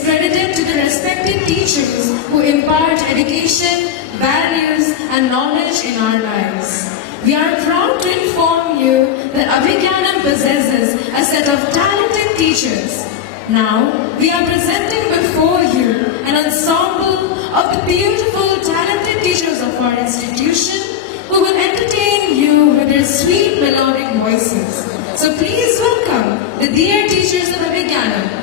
is credited to the respected teachers who impart education, values, and knowledge in our lives. We are proud to inform you that Abhigyanam possesses a set of talented teachers. Now, we are presenting before you an ensemble of the beautiful, talented teachers of our institution who will entertain you with their sweet melodic voices. So please welcome the dear teachers of Abhigyanam.